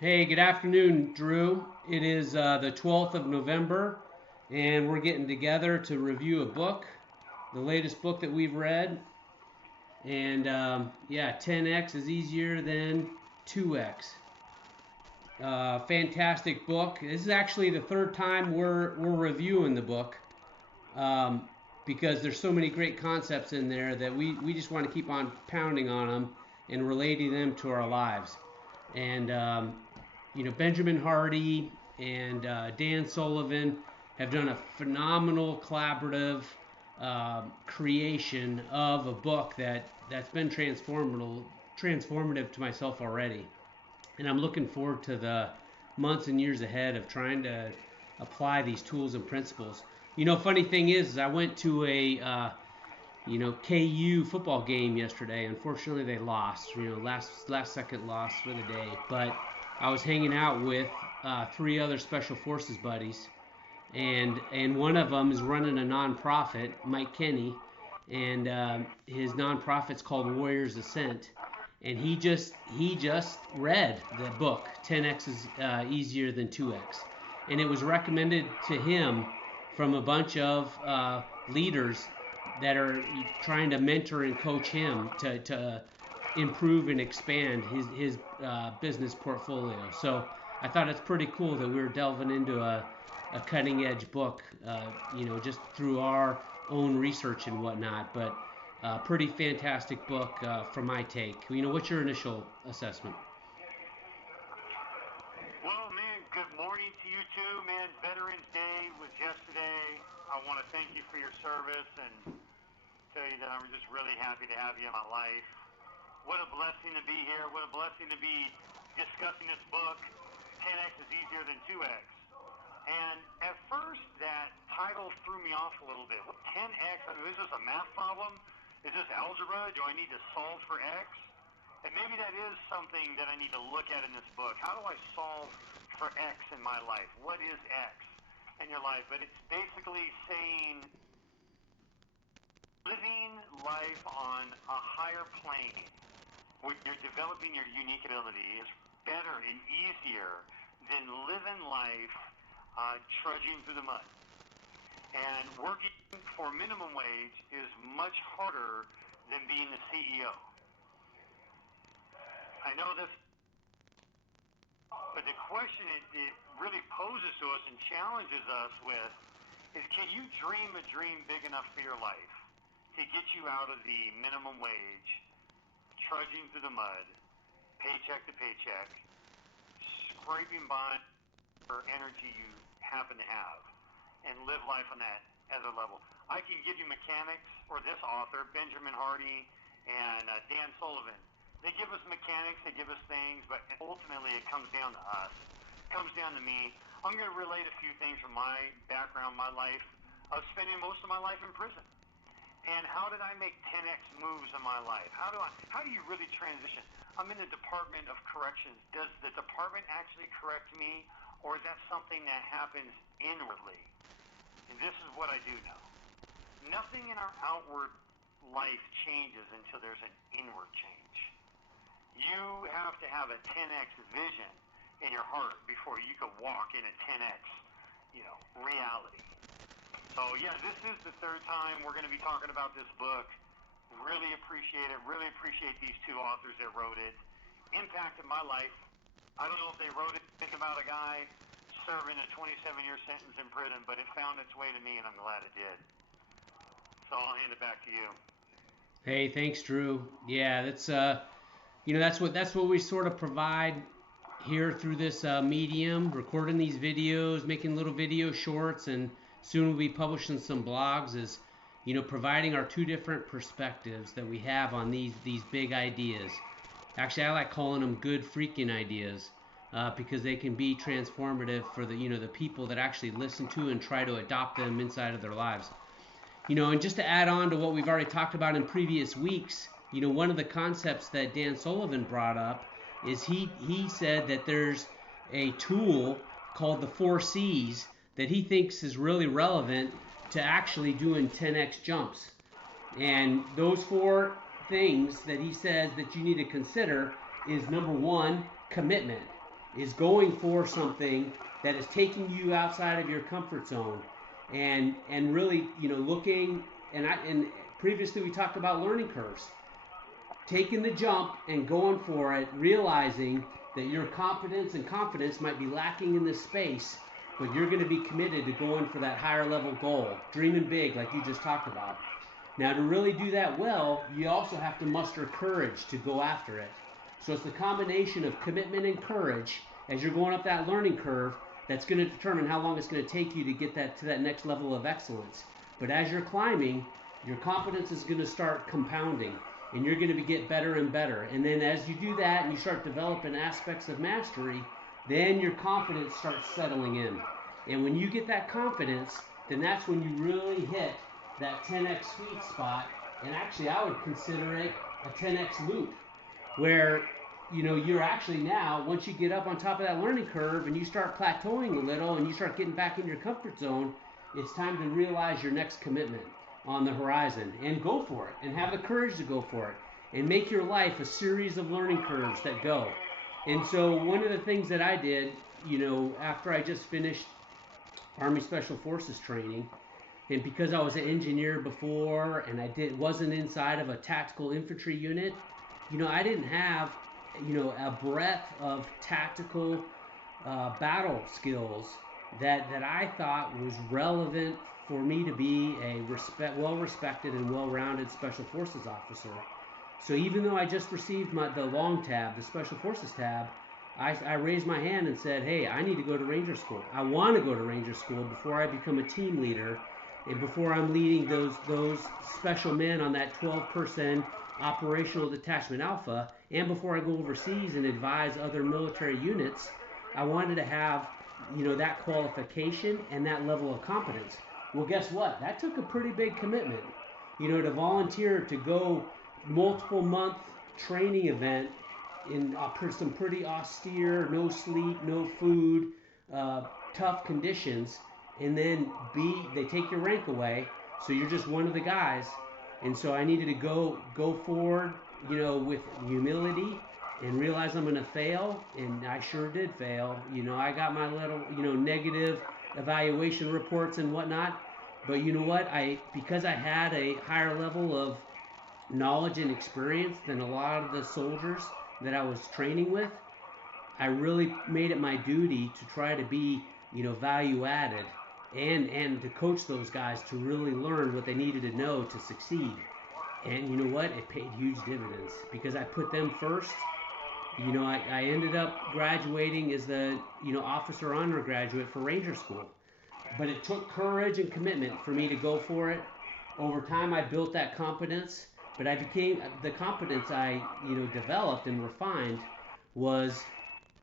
Hey, good afternoon, Drew. It is the 12th of November, and we're getting together to review a book, the latest book that we've read. And yeah, 10x is easier than 2x. Fantastic book. This is actually the third time we're reviewing the book um, because there's so many great concepts in there that we just want to keep on pounding on them and relating them to our lives. And Benjamin Hardy and Dan Sullivan have done a phenomenal collaborative creation of a book that's been transformative to myself already, and I'm looking forward to the months and years ahead of trying to apply these tools and principles. Funny thing is I went to a KU football game yesterday. Unfortunately, they lost. Last second loss for the day. But I was hanging out with three other special forces buddies, and one of them is running a nonprofit, Mike Kenny, and his nonprofit's called Warriors Ascent. And he just read the book 10x is easier than 2x, and it was recommended to him from a bunch of leaders that are trying to mentor and coach him to improve and expand his business portfolio. So I thought it's pretty cool that we were delving into a cutting edge book, just through our own research and whatnot. But pretty fantastic book from my take. What's your initial assessment? Well, man, good morning to you too, man. Veterans Day was yesterday. I want to thank you for your service and tell you that I'm just really happy to have you in my life. What a blessing to be here. What a blessing to be discussing this book. 10x is easier than 2x. And at first, that title threw me off a little bit. 10x, I mean, is this a math problem? Is this algebra? Do I need to solve for x? And maybe that is something that I need to look at in this book. How do I solve for x in my life? What is x in your life? But it's basically saying living life on a higher plane where you're developing your unique ability is better and easier than living life trudging through the mud. And working for minimum wage is much harder than being the CEO. I know this, but the question it really poses to us and challenges us with is, can you dream a dream big enough for your life to get you out of the minimum wage, trudging through the mud, paycheck to paycheck, scraping by for energy you happen to have, and live life on that other level? I can give you mechanics, or this author, Benjamin Hardy and Dan Sullivan. They give us mechanics, they give us things, but ultimately it comes down to us. It comes down to me. I'm going to relate a few things from my background, my life, of spending most of my life in prison. And how did I make 10x moves in my life? How do you really transition? I'm in the Department of Corrections. Does the department actually correct me, or is that something that happens inwardly? And this is what I do know. Nothing in our outward life changes until there's an inward change. You have to have a 10x vision in your heart before you can walk in a 10x, reality. So yeah, this is the third time we're going to be talking about this book. Really appreciate it. Really appreciate these two authors that wrote it. Impacted my life. I don't know if they wrote it thinking about a guy serving a 27-year sentence in prison, but it found its way to me, and I'm glad it did. So I'll hand it back to you. Hey, thanks, Drew. Yeah, that's what we sort of provide here through this medium, recording these videos, making little video shorts, and soon we'll be publishing some blogs. Is providing our two different perspectives that we have on these big ideas. Actually, I like calling them good freaking ideas, because they can be transformative for the people that actually listen to and try to adopt them inside of their lives. And just to add on to what we've already talked about in previous weeks, one of the concepts that Dan Sullivan brought up is he said that there's a tool called the 4 C's that he thinks is really relevant to actually doing 10x jumps. And those four things that he says that you need to consider is: number one, commitment. is going for something that is taking you outside of your comfort zone, and really, looking, and previously we talked about learning curves, taking the jump and going for it, realizing that your competence and confidence might be lacking in this space, but you're going to be committed to going for that higher level goal, dreaming big like you just talked about. Now, to really do that well, you also have to muster courage to go after it. So it's the combination of commitment and courage as you're going up that learning curve that's going to determine how long it's going to take you to get that to that next level of excellence. But as you're climbing, your confidence is going to start compounding, and you're going to get better and better. And then as you do that and you start developing aspects of mastery, then your confidence starts settling in. And when you get that confidence, then that's when you really hit that 10x sweet spot. And actually, I would consider it a 10x loop, where you're actually now, once you get up on top of that learning curve and you start plateauing a little and you start getting back in your comfort zone, it's time to realize your next commitment on the horizon and go for it, and have the courage to go for it, and make your life a series of learning curves that go. And so one of the things that I did, after I just finished Army Special Forces training, and because I was an engineer before and wasn't inside of a tactical infantry unit, I didn't have a breadth of tactical battle skills that I thought was relevant for me to be a well-respected and well-rounded Special Forces officer. So even though I just received the long tab, the Special Forces tab, I raised my hand and said, hey, I need to go to Ranger School. I want to go to Ranger School before I become a team leader, and before I'm leading those special men on that 12-person operational detachment alpha, and before I go overseas and advise other military units. I wanted to have that qualification and that level of competence. Well, guess what? That took a pretty big commitment, to volunteer to go multiple month training event in some pretty austere, no sleep, no food, tough conditions, and then they take your rank away, so you're just one of the guys. And so I needed to go forward, with humility, and realize I'm going to fail, and I sure did fail. I got my little, negative evaluation reports and whatnot, but you know what? Because I had a higher level of knowledge and experience than a lot of the soldiers that I was training with, I really made it my duty to try to be, value added, and to coach those guys to really learn what they needed to know to succeed. And you know what? It paid huge dividends because I put them first. I ended up graduating as the, officer honor graduate for Ranger School. But it took courage and commitment for me to go for it. Over time, I built that competence, but the competence I, developed and refined was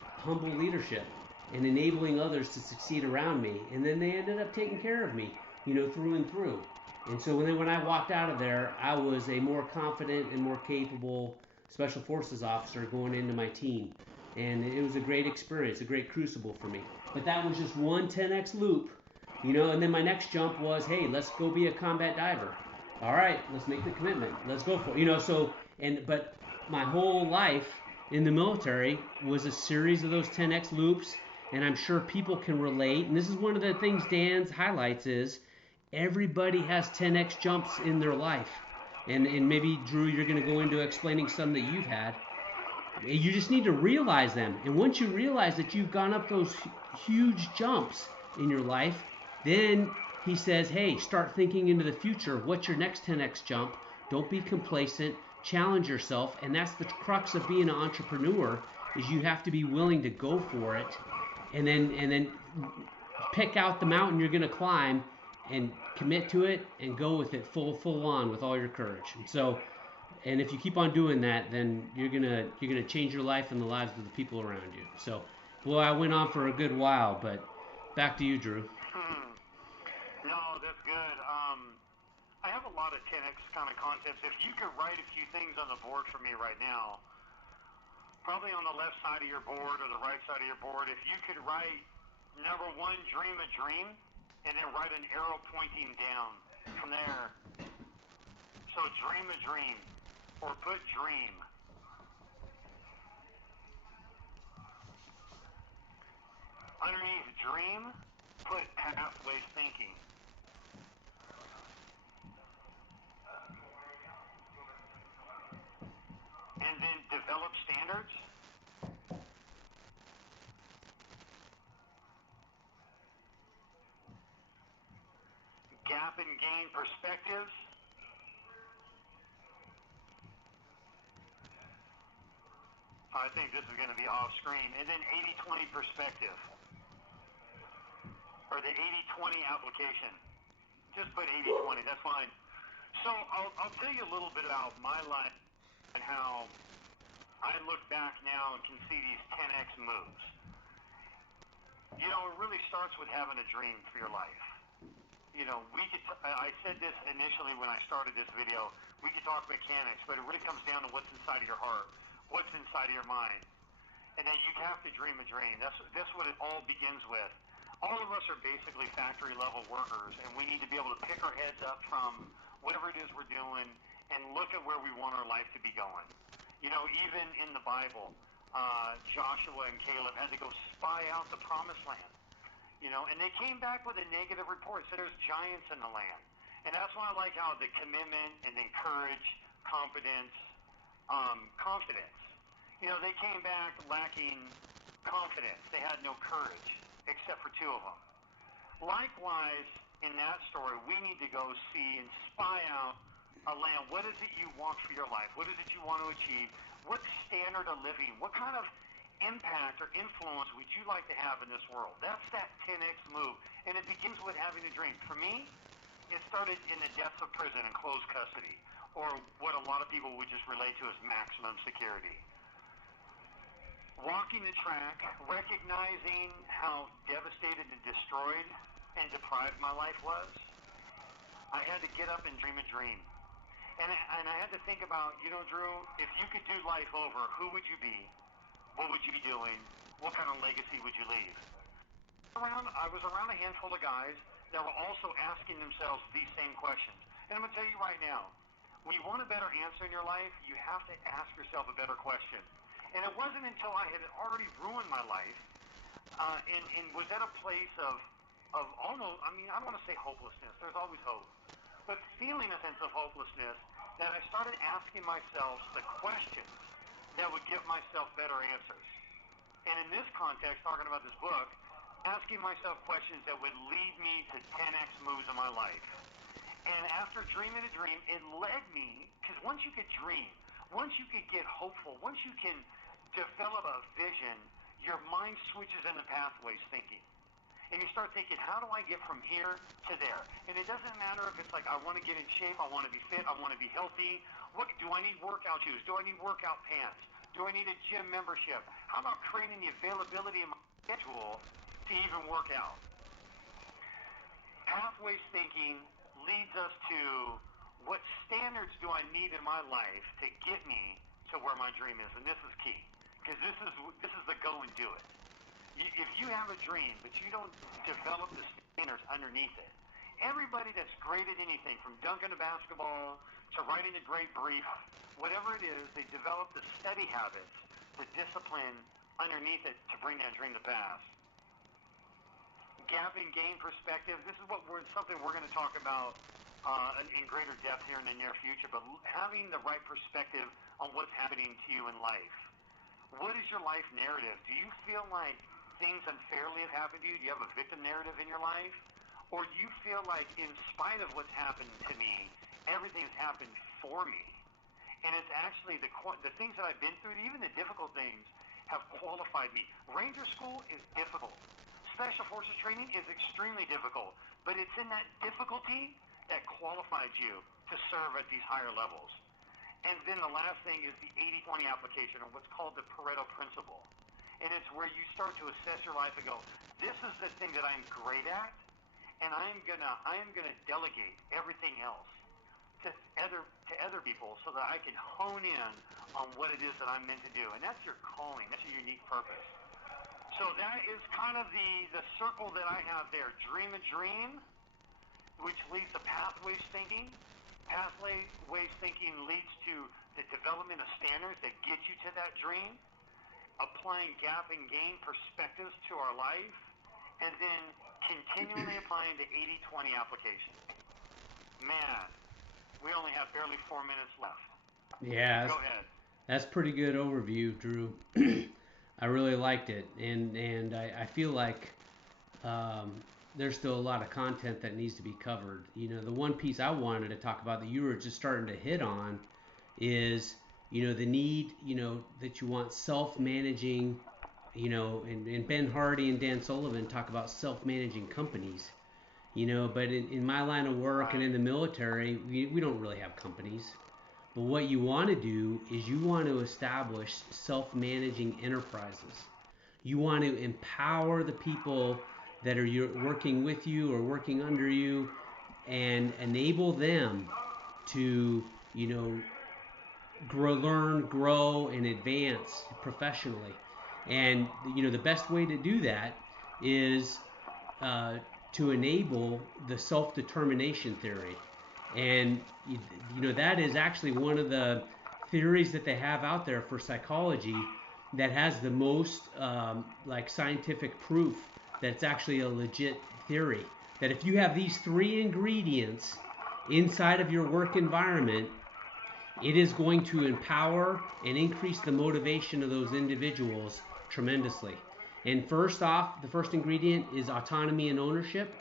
humble leadership and enabling others to succeed around me. And then they ended up taking care of me, through and through. And so when I walked out of there, I was a more confident and more capable Special Forces officer going into my team. And it was a great experience, a great crucible for me. But that was just one 10x loop, and then my next jump was, hey, let's go be a combat diver. All right, let's make the commitment. Let's go for it. But my whole life in the military was a series of those 10x loops, and I'm sure people can relate. And this is one of the things Dan's highlights is everybody has 10x jumps in their life. And maybe, Drew, you're going to go into explaining some that you've had. You just need to realize them. And once you realize that you've gone up those huge jumps in your life, then he says, hey, start thinking into the future. What's your next 10x jump? Don't be complacent. Challenge yourself. And that's the crux of being an entrepreneur, is you have to be willing to go for it, and then pick out the mountain you're going to climb and commit to it and go with it full on with all your courage. And if you keep on doing that, then you're gonna change your life and the lives of the people around you. So, boy, I went on for a good while, but back to you, Drew. No, that's good. I have a lot of 10x kind of concepts. If you could write a few things on the board for me right now, probably on the left side of your board or the right side of your board, if you could write number one, dream a dream, and then write an arrow pointing down from there. So dream a dream, or put dream. dream, put pathways thinking. And then develop standards. Gap and gain perspectives. I think this is going to be off screen. And then 80-20 perspective. Or the 80-20 application. Just put 80-20, that's fine. So I'll tell you a little bit about my life and how I look back now and can see these 10x moves. You know, it really starts with having a dream for your life. You know, I said this initially when I started this video, we could talk mechanics, but it really comes down to what's inside of your heart, what's inside of your mind. And then you have to dream a dream. That's what it all begins with. All of us are basically factory level workers, and we need to be able to pick our heads up from whatever it is we're doing and look at where we want our life to be going. You know, even in the Bible, Joshua and Caleb had to go spy out the promised land. You know, and they came back with a negative report, said there's giants in the land. And that's why I like how the commitment and then courage, confidence. You know, they came back lacking confidence. They had no courage, except for two of them. Likewise, in that story, we need to go see and spy out a land. What is it you want for your life? What is it you want to achieve? What standard of living? What kind of impact or influence would you like to have in this world? That's that 10x move. And it begins with having a dream. For me, it started in the depths of prison and closed custody, or what a lot of people would just relate to as maximum security. Walking the track, recognizing how devastated and destroyed and deprived my life was, I had to get up and dream a dream. And I had to think about, you know, Drew, if you could do life over, who would you be? What would you be doing? What kind of legacy would you leave? I was around a handful of guys that were also asking themselves these same questions. And I'm going to tell you right now, when you want a better answer in your life, you have to ask yourself a better question. And it wasn't until I had already ruined my life and was at a place of almost, I mean, I don't want to say hopelessness. There's always hope. But feeling a sense of hopelessness, that I started asking myself the questions that would give myself better answers. And in this context, talking about this book, asking myself questions that would lead me to 10x moves in my life. And after dreaming a dream, it led me, because once you could dream, once you could get hopeful, once you can develop a vision, your mind switches into pathways thinking. And you start thinking, how do I get from here to there? And it doesn't matter if it's like, I want to get in shape, I want to be fit, I want to be healthy. What do I need workout shoes? Do I need workout pants? Do I need a gym membership? How about creating the availability in my schedule to even work out? Pathways thinking leads us to what standards do I need in my life to get me to where my dream is? And this is key, because this is the go and do it. If you have a dream, but you don't develop the standards underneath it, everybody that's great at anything, from dunking a basketball to writing a great brief, whatever it is, they develop the study habits, the discipline underneath it to bring that dream to pass. Gap and gain perspective. This is something we're going to talk about in greater depth here in the near future, but having the right perspective on what's happening to you in life. What is your life narrative? Do you feel like things unfairly have happened to you? Do you have a victim narrative in your life? Or do you feel like, in spite of what's happened to me, everything has happened for me? And it's actually the things that I've been through, even the difficult things, have qualified me. Ranger school is difficult. Special Forces training is extremely difficult. But it's in that difficulty that qualifies you to serve at these higher levels. And then the last thing is the 80-20 application, or what's called the Pareto principle. And it's where you start to assess your life and go, this is the thing that I'm great at, and I am gonna delegate everything else to other people so that I can hone in on what it is that I'm meant to do. And that's your calling. That's your unique purpose. So that is kind of the circle that I have there. Dream a dream, which leads to pathways thinking. Pathways thinking leads to the development of standards that get you to that dream. Applying gap and gain perspectives to our life. and then continually applying the 80-20 application. Man, we only have barely 4 minutes left. Yeah, Go ahead. that's pretty good overview, Drew. I really liked it, and I feel like um, there's still a lot of content that needs to be covered. You know, the one piece I wanted to talk about that you were just starting to hit on is, you know, the need, you know, that you want self-managing, you know, and Ben Hardy and Dan Sullivan talk about self-managing companies, you know, but in my line of work and in the military, we don't really have companies. But what you want to do is you want to establish self-managing enterprises. You want to empower the people that are working with you or working under you and enable them to, you know, learn, grow, and advance professionally. And, you know, the best way to do that is uh, to enable the self-determination theory. And, you know, that is actually one of the theories that they have out there for psychology that has the most like scientific proof that it's actually a legit theory. That if you have these three ingredients inside of your work environment, it is going to empower and increase the motivation of those individuals tremendously. And first off, the first ingredient is autonomy and ownership.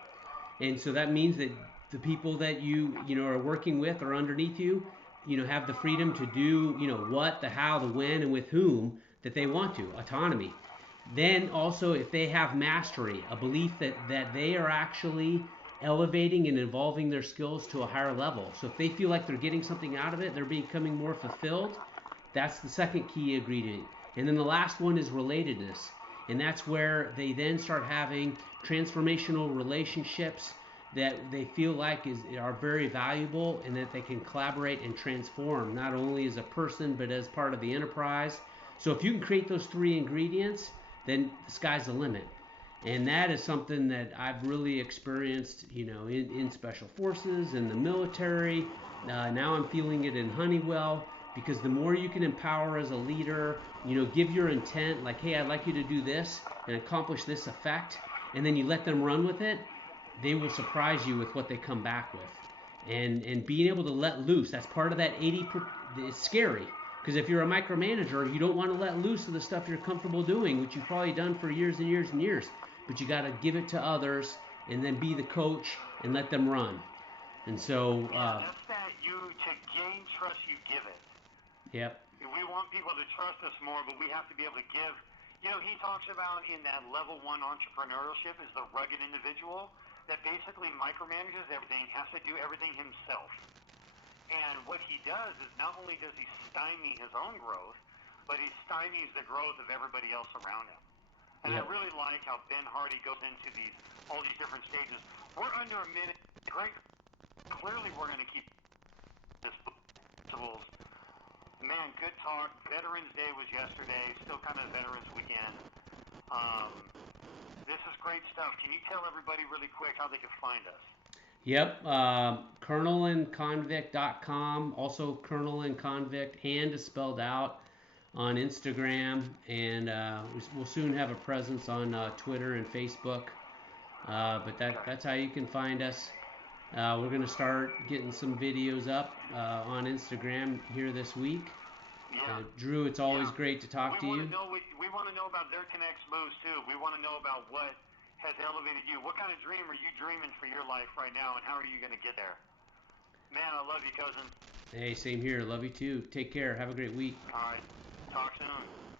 And so that means that the people that you know are working with or underneath you, you know, have the freedom to do, you know, what, the how, the when, and with whom that they want to. Autonomy. Then also, if they have mastery, a belief that they are actually elevating and evolving their skills to a higher level. So if they feel like they're getting something out of it, they're becoming more fulfilled. That's the second key ingredient. And then the last one is relatedness. And that's where they then start having transformational relationships that they feel like are very valuable and that they can collaborate and transform not only as a person but as part of the enterprise. So if you can create those three ingredients, then the sky's the limit. And that is something that I've really experienced, you know, in special forces, in the military. Now I'm feeling it in Honeywell, because the more you can empower as a leader, you know, give your intent, like, hey, I'd like you to do this and accomplish this effect, and then you let them run with it, they will surprise you with what they come back with. And being able to let loose, that's part of that 80. It's scary, because if you're a micromanager, you don't want to let loose of the stuff you're comfortable doing, which you've probably done for years and years and years. But you got to give it to others and then be the coach and let them run. And so that's that to gain trust, you give it. Yep. We want people to trust us more, but we have to be able to give. You know, he talks about in that level 1 entrepreneurship is the rugged individual that basically micromanages everything, has to do everything himself. And what he does is not only does he stymie his own growth, but he stymies the growth of everybody else around him. And I really like how Ben Hardy goes into all these different stages. We're under a minute. Greg, clearly we're going to keep this principles. Man, good talk. Veterans Day was yesterday. Still kind of Veterans Weekend. This is great stuff. Can you tell everybody really quick how they can find us? Yep. ColonelAndConvict.com. Also, Colonel and Convict, and is spelled out, on Instagram, and we'll soon have a presence on Twitter and Facebook. But that's how you can find us. We're going to start getting some videos up on Instagram here this week. Yeah. Drew, it's always great to talk to you. We want to know about their Connects moves too. We want to know about what has elevated you. What kind of dream are you dreaming for your life right now, and how are you going to get there? Man, I love you, cousin. Hey, same here. Love you too. Take care. Have a great week. All right. Talk soon.